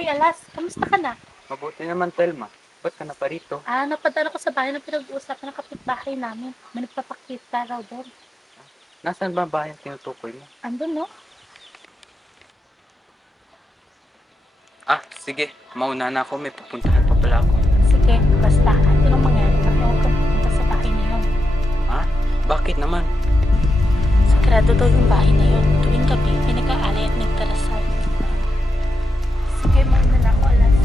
Hoy, Alas, kamusta ka na? Mabuti naman, Telma. Ba't ka na pa rito? Napadala ko sa bahay ng pinag-uusapan ng kapitbahay namin. May nagpapakita raw doon. Nasaan ba ang bahay ang tinutukoy mo? Andun, no? Sige. Mauna na ako. May pupuntahan pa pala ako. Sige, basta. Ano nang mangyari? Huwag kang pupunta sa bahay na yun. Bakit naman? Sagrado daw yung bahay na yun. Tuwing gabi, may nag-aalay at nagdarasal. Sige, mauna na ako, Alas.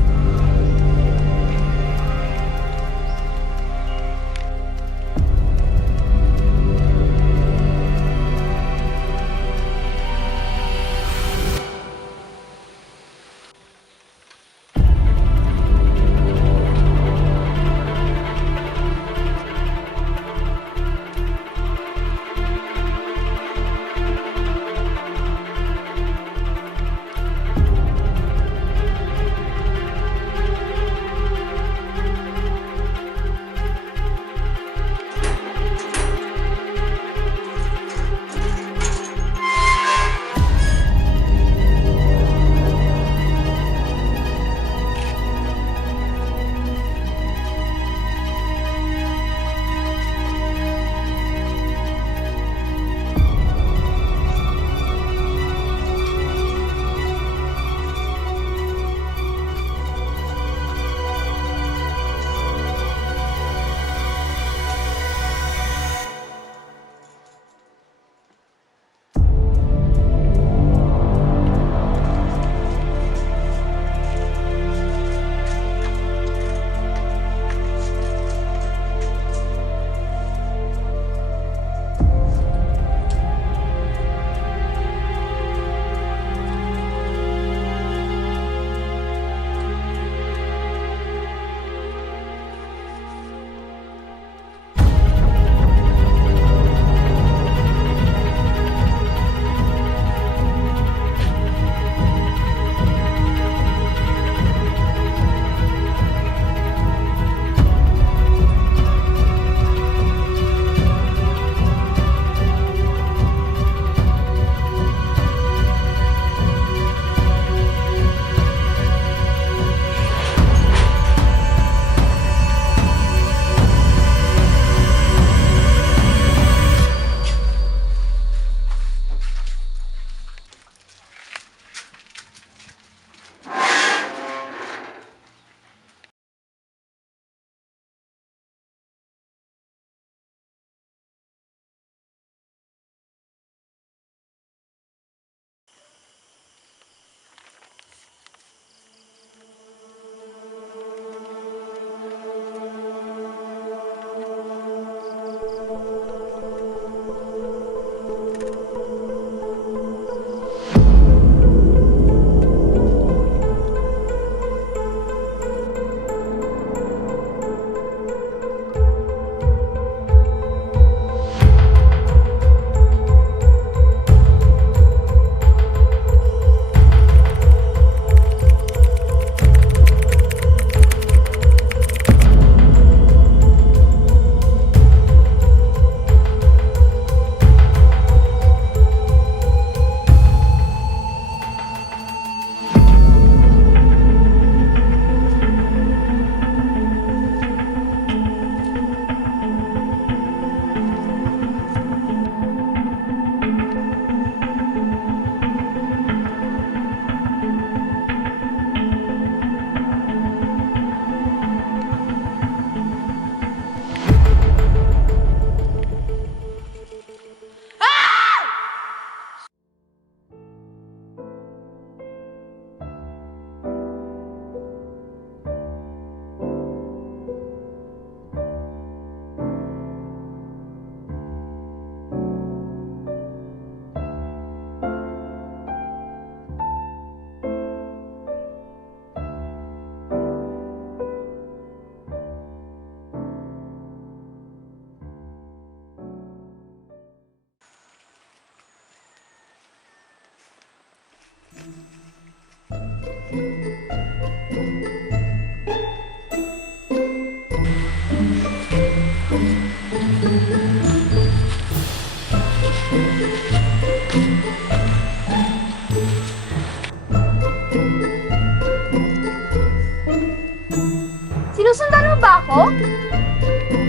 Sinusundan mo ba ako?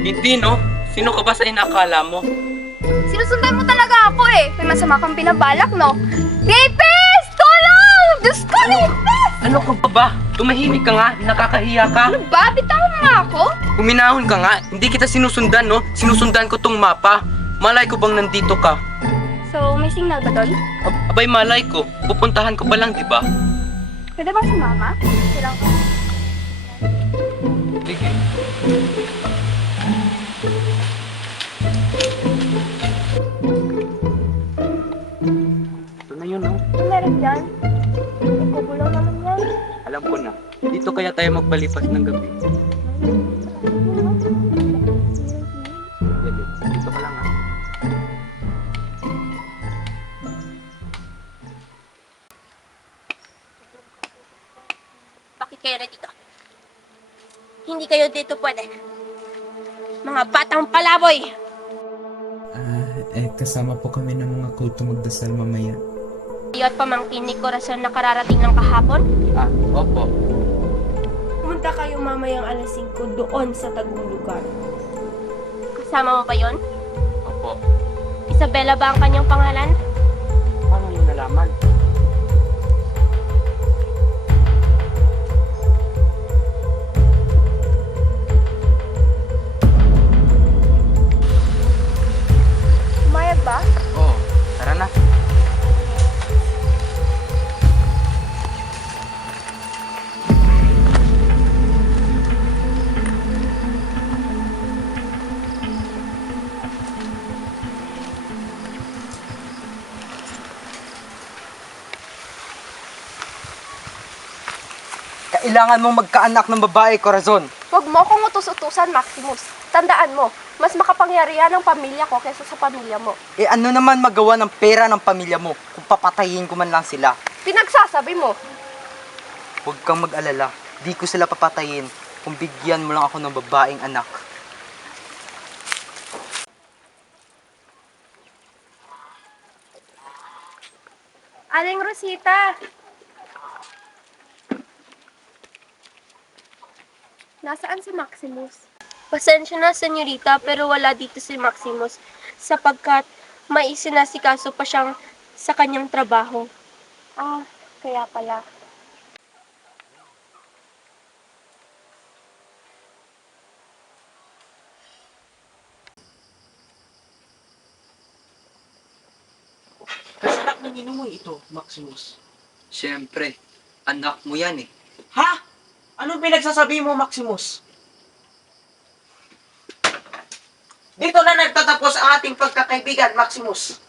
Hindi, no? Sino ka ba sa inakala mo? Sinusundan mo talaga ako eh. May masama kang binabalak, no? Rapist! Tulong! Diyos ko, rapist! Ano ka ba? Tumahimik ka nga, nakakahiya ka. Ano ba? Bitawan mo nga ako? Huminahon ka nga, hindi kita sinusundan, no? Sinusundan ko tong mapa. Malay ko bang nandito ka? So, may signal ba doon? Abay, malay ko. Pupuntahan ko pa lang, di ba? Pwede ba sumama? Kailangan ko. Sige. Ito na yun, no? Ano meron dyan? Ikugulang naman yan. Alam ko na. Dito kaya tayo magpalipas ng gabi. Dito ka lang, ha? Bakit kayo na dito? Hindi kayo dito pwede. Mga batang palaboy! Kasama po kami ng mga kulto magdasal mamaya. Kayo at pamangkin ni Corazon na kararating lang kahapon? Ah, opo. Pumunta kayo mamayang alas 5 doon sa tagong lugar. Kasama mo ba yon? Opo. Isabela ba ang kanyang pangalan? Paano nyo nalaman? Pumayag ba? Oo. Tara na. Kailangan mong magkaanak ng babae, Corazon. Huwag mo akong utos-utusan, Maximus. Tandaan mo, mas makapangyarihan ang pamilya ko kaysa sa pamilya mo. Eh ano naman magawa ng pera ng pamilya mo kung papatayin ko man lang sila? Pinagsasabi mo. Huwag kang mag-alala. Di ko sila papatayin kung bigyan mo lang ako ng babaeng anak. Aling Rosita! Nasaan si Maximus? Pasensya na, senyorita, pero wala dito si Maximus sapagkat may isinasikaso pa siyang sa kanyang trabaho. Ah, kaya pala. Kasi anak ng ino mo ito, Maximus. Siyempre, anak mo yan eh. Ha? Anong pinagsasabi mo, Maximus? Dito na nagtatapos ang ating pagkakaibigan, Maximus.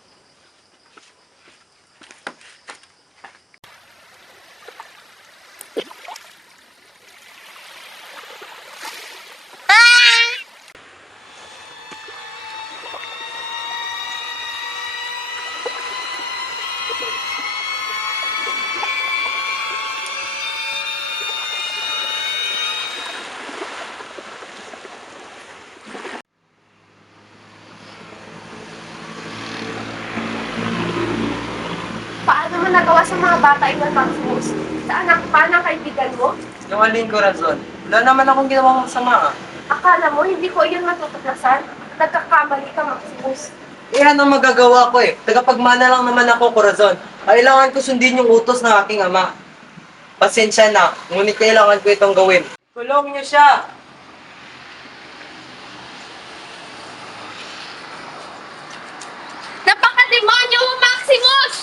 Paano mo nagawa sa mga bata yung Maximus? Sa anak pa ng kaibigan mo? Yung alin, Corazon? Wala naman akong ginawang masama ah. Akala mo hindi ko iyon matutuklasan? Nagkakamali ka, Maximus. Eh ano magagawa ko eh? Tagapagmana lang naman ako, Corazon. Kailangan ko sundin yung utos ng aking ama. Pasensya na, ngunit kailangan ko itong gawin. Kulong niyo siya. Napakademonyo mo, Maximus!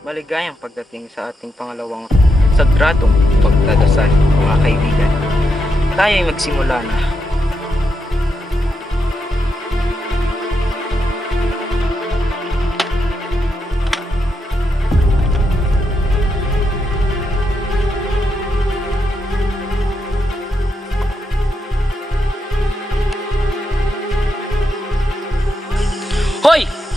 Maligayang pagdating sa ating pangalawang sagradong pagdadasal, mga kaibigan. Tayo'y magsimula na.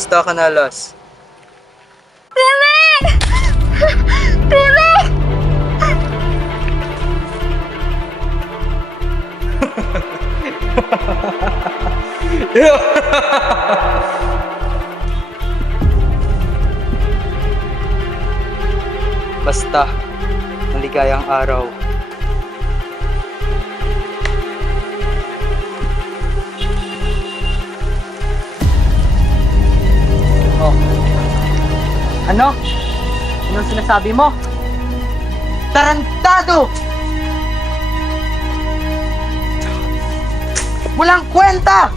Kamusta ka na, Las? Timmy! Timmy! Basta, maligayang araw. Oh. Ano? Anong sinasabi mo? Tarantado! Walang kwenta!